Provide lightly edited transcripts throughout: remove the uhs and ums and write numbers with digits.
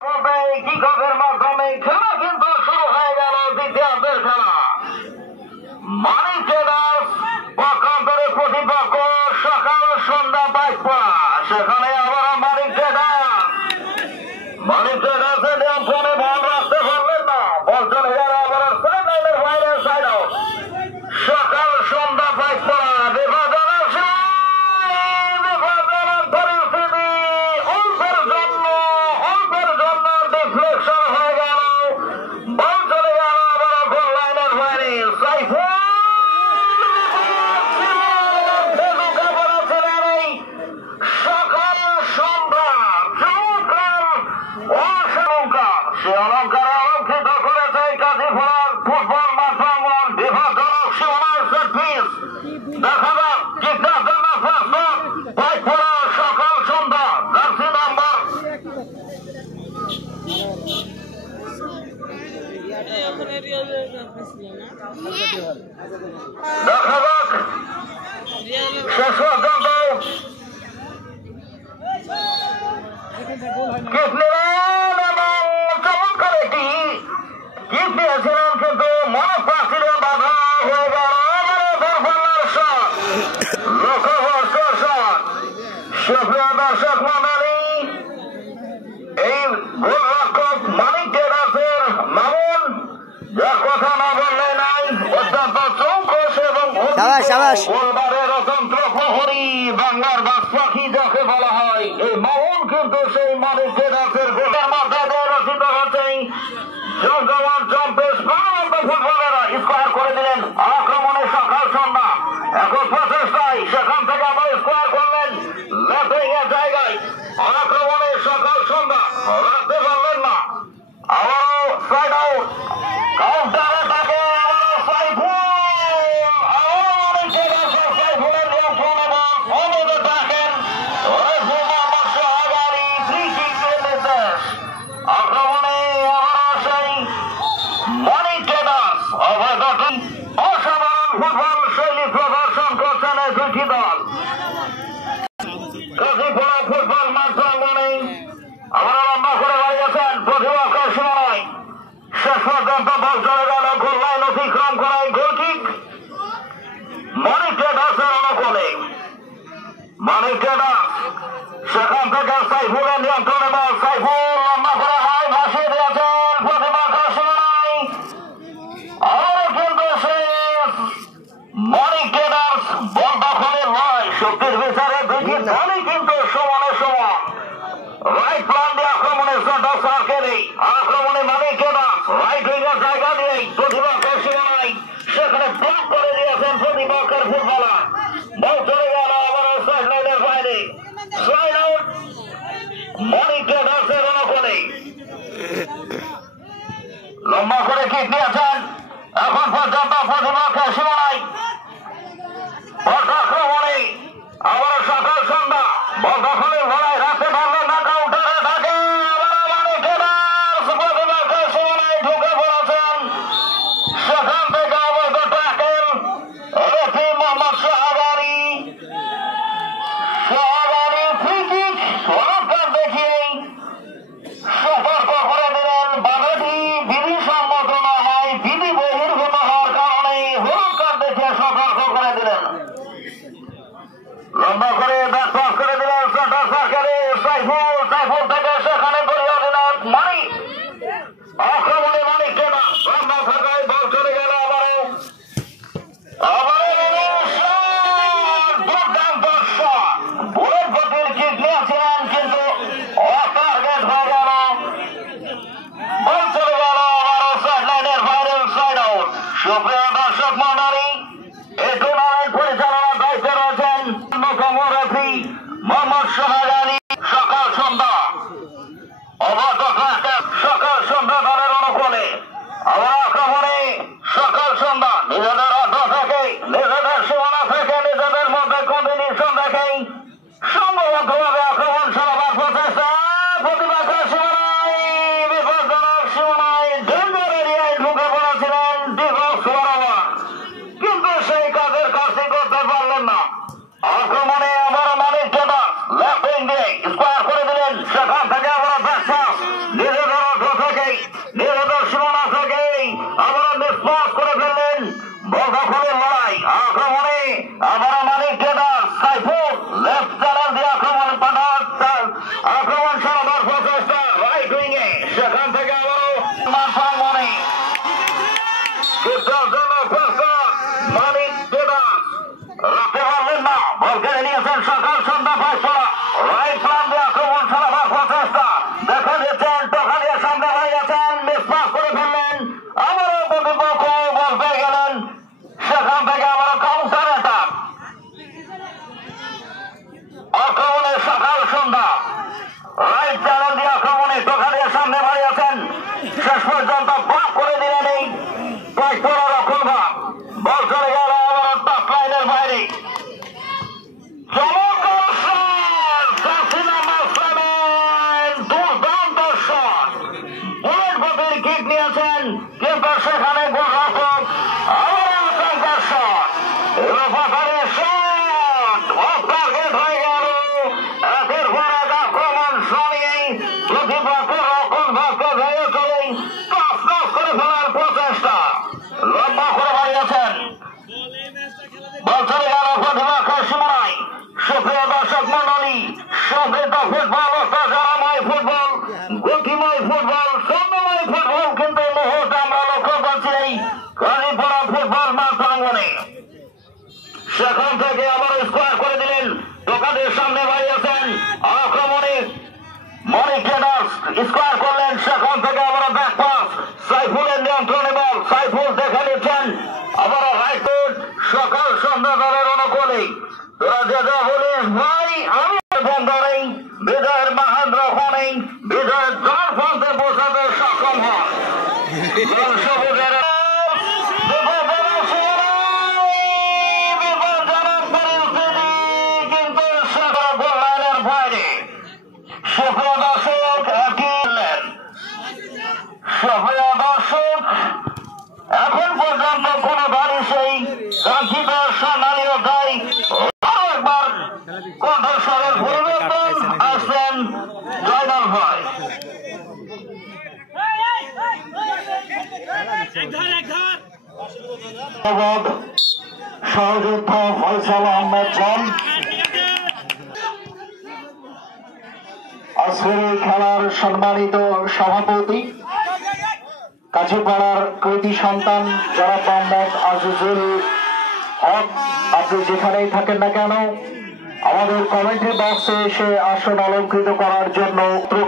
কিকঅফের মাধ্যমে খেলা কিন্তু শুরু হয়ে গেল দ্বিতীয়ার্ধের খেলা। মানিক ট্রেডার্স পক্ষান্তরে প্রতিপক্ষ সকাল সন্ধ্যা বাইকপা, সেখানে আবার মানিক ট্রেডার্সের নিয়ন্ত্রণে বল রাখতে পারলেন না, বল চলে গেল আবার সাইড লাইনের বাইরে, সাইড আউট। সকাল সন্ধ্যা বাইকপা দেখা যাক শেষ পর্যন্ত চমৎকার একটি কিক দিয়েছিলেন, কিন্তু মনে পাচ্ছিলেন বাধা হয়ে গেল। সুপ্রিয় দর্শক মন্ডলী, এই গোলরক্ষক মানিক ট্রেডার্সের মামুন, যার কথা না বললে নাই, অত্যন্ত চৌকস এবং গোলবারের অতন্ত্র প্রহরী, বাংলার বাস পাখি যাকে বলা হয়, এই মামুন কিন্তু সেই মানিক ট্রেডার্সের গোলের মাধ্যমে রচিত হচ্ছেই জমজমাট জম্পেশ প্রাণবন্ত ফুটবলাররা স্কোয়ার করে দিলেন। আক্রমণে সকাল সন্ধ্যা এখন প্রচেষ্টায় সেখান থেকে আবার স্কোয়ার করলেন লেফটিং এর জায়গায়। আক্রমণে সকাল সন্ধ্যা রাখতে পারলেন না, আবারও সাইড আউট। কাউন্টার অ্যাটাকে সাইফুলের নিয়ন্ত্রণে বল অনুরোধ রাখেন ফ্রি কিক নির্দেশ। আক্রমণে আবারও সেই মানিক ট্রেডার্স অবৈধটি অসাধারণ ফুটবল শৈলী প্রদর্শন করছেন এই দুটি দল। কাশীপুরা ফুটবল মাঠ প্রাঙ্গণে আবার লম্বা করে বাড়িয়েছেন প্রতিপক্ষের সীমানায়। শেষ পর্যন্ত বল চলে গেল গোল লাইন অতিক্রম করায় গোল কিক মানিক ট্রেডার্সের অনুকূলে। মানিক ট্রেডার্স সেখান থেকে সাইফুলের নিয়ন্ত্রণে বল, সাইফুল লম্বা করে হয় ভাসিয়ে দিয়েছেন প্রতিপক্ষের সীমানায়। আবারও কিন্তু সে মানিক ট্রেডার্স বল দখলে নয়, শক্তির বিচারে দুটি দলই কিন্তু সমানে সমান। রাইট প্ল্যান দিয়ে আক্রমণে সেন্টার সার্কেলে, আক্রমণে মানিক ট্রেডার্স রাইট উইঙ্গের জায়গা দিয়েই প্রতিপক্ষের সীমানায় সেখানে ব্লক করে দিয়েছেন প্রতিপক্ষের ফুটবলার। বল চলে গেল আবারও সাইড লাইনের বাইরে, সাইড আউট মানিক ট্রেডার্সের অনুকূলে। লম্বা করে কিক দিয়েছেন এখন পর্যন্ত প্রতিপক্ষের সীমানায়। আক্রমণে আবারও সকাল সন্ধ্যা বল দখলের লড়াই রাখতে পারলেন না, কাউন্টারে থাকে মানিক ট্রেডার্স প্রতিপক্ষের সীমানায় ঢুকে পড়েছেন। সেখান থেকে অবৈধ tackle referee Mohammad Shahbari free kick চমৎকার দেখিয়েই সতর্ক করে দিলেন। বাধাটি বিধিসম্মত না হয়, বিধি বহির্ভূত হওয়ার কারণে হলুদ কার্ড দেখিয়ে সতর্ক করে দিলেন। লম্বা করে ব্যাট পাস করে দিলেন সেন্টার সার্কেলে সাইফুল, সাইফুল থেকে সেখানে গড়িয়ে দিলেন মানিক। আক্রমণে মানিক ট্রেডার্স লম্বা থাকায় বল চলে গেল দুর্দান্ত শট। বুলেট গতির কিক নিয়েছিলেন কিন্তু অটার্গেট হয়ে গেল, বল চলে গেল আবারও সাইড লাইনের বাইরে, সাইড আউট। সুপ্রিয় দর্শক মন্ডলী, এই টুর্নামেন্ট পরিচালনার দায়িত্বে রয়েছেন রেফারি মোহাম্মদ সোহাগ আলী। সকাল সন্ধ্যা অবৈধ ট্যাকেল সকাল সন্ধ্যা দলের অনুকূলে। আবার আক্রমণে সকাল সন্ধ্যা নিজেদের অর্ধ থেকে নিজেদের সীমানা থেকে নিজেদের মধ্যে কম্বিনেশন দেখেই সম্ভবতভাবে আক্রমণ চালাবার প্রচেষ্টা। প্রতিপক্ষের সীমানায় বিপজ্জনক সীমানায় ডেঞ্জার এরিয়ায় ঢুকে পড়েছিলেন ডিফেন্স বরাবর, কিন্তু সেই কাজের কাজটি করতে পারলেন না। আক্রমণে আবার মানিক ট্রেডার্স লেফট উইং দিয়ে স্কোয়ার করে দিলেন, সেখান থেকে আবার ব্যাক পাস নিজে শেষ পর্যন্ত ব্লক করে দিলেন এই রক্ষণ ভাব। বল চলে গেল আবার টপ লাইনের বাইরে। দুর্দান্ত শট, বুলেট গতির কিক নিয়েছেন, কিন্তু সেখানে গোলরক্ষক আবার আশঙ্কার শট, টার্গেট হয়ে গেল। একের পর এক আক্রমণ চালিয়েই প্রতিপক্ষ রক্ষণ ভাগকে ভেঙে চলেই টস করে ফেলার প্রচেষ্টা। লম্বা করে বাড়িয়েছেন, বল চলে গেল প্রতিপক্ষের সীমানায়। সুপ্রিয় দর্শক মন্ডলী, সমৃদ্ধ ফুটবল, অত্যাচারময় ফুটবল, গতিময় ফুটবল, ছন্দময় ফুটবল কিন্তু এই মুহূর্তে আমরা লক্ষ্য করছি এই কালীপাড়া ফুটবল মাঠ প্রাঙ্গণে। সেখান থেকে আবার স্কোয়ার করে দিলেন, দোকানের সামনে বাড়িয়েছেন আক্রমণে মনিক ট্রেডার্স, স্কোয়ার করলেন। সেখান থেকে আবার ব্যাক পাস, সাইফুলের নিয়ন্ত্রণে বল, সাইফুল দেখে নিচ্ছেন আবার রাইট ফুট, সকাল সন্ধ্যা দলের অনুকূলে। তোরা যে যা বলিস ভাই, আমি বন্ধ নেই, বিজয়ের মহেন্দ্র নেই, বিজয়ের দ্বার প্রান্তে পৌঁছাতে সক্ষম হন। সবুজের বিপজ্জনক পরিস্থিতি, কিন্তু সেখানে গোল লাইনের বাইরে। সুপ্রিয় দর্শক, সুপ্রিয় দর্শক, এখন পর্যন্ত কোন দলই সেই কাঙ্ক্ষিত স্বর্ণালীয়তায় একবার কণ্ঠস্বরের পরিবর্তন আসলেন জয়নাল ভাই। সহযোদ্ধা ফয়সাল আহমেদ খান, আজকের এই খেলার সম্মানিত সভাপতি, কাজীপাড়ার কৃতি সন্তান জনাব মোহাম্মদ আজিজুল হক, আপনি যেখানেই থাকেন না কেন আমাদের কমেন্ট্রি বক্সে এসে আসন অলঙ্কৃত করার জন্য,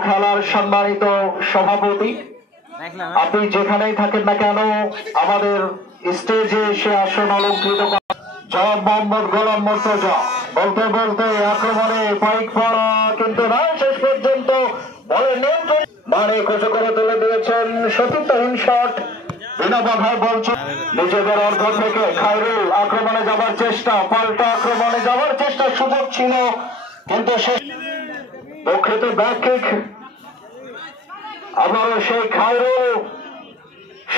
খেলার সম্মানিত সভাপতি, আপনি যেখানেই থাকেন না কেন আমাদের স্টেজে এসে আসন অলঙ্কৃত করার জনাব মোহাম্মদ গোলাম মুর্তজা। বলতে বলতে আক্রমণে বাইক পড়া, কিন্তু না, শেষ পর্যন্ত বলের নিয়ন্ত্রণ মানে খুশি করে তুলে দিয়েছেন। সতীর্থহীন শট, বিনা বাধায় বলছেন নিজেদের অর্ধ থেকে খায়রুল আক্রমণে যাবার চেষ্টা, পাল্টা আক্রমণে যাবার চেষ্টা, সুযোগ ছিল কিন্তু সে দুঃখিত ব্যাক কিক। আবারও সেই খায়রুল,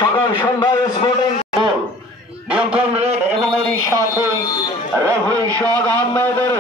সকাল সন্ধ্যায় স্পোর্টিং গোল নিয়ন্ত্রণ রেট এবং এরই সাথে রেফারি সোহাগ আহমেদের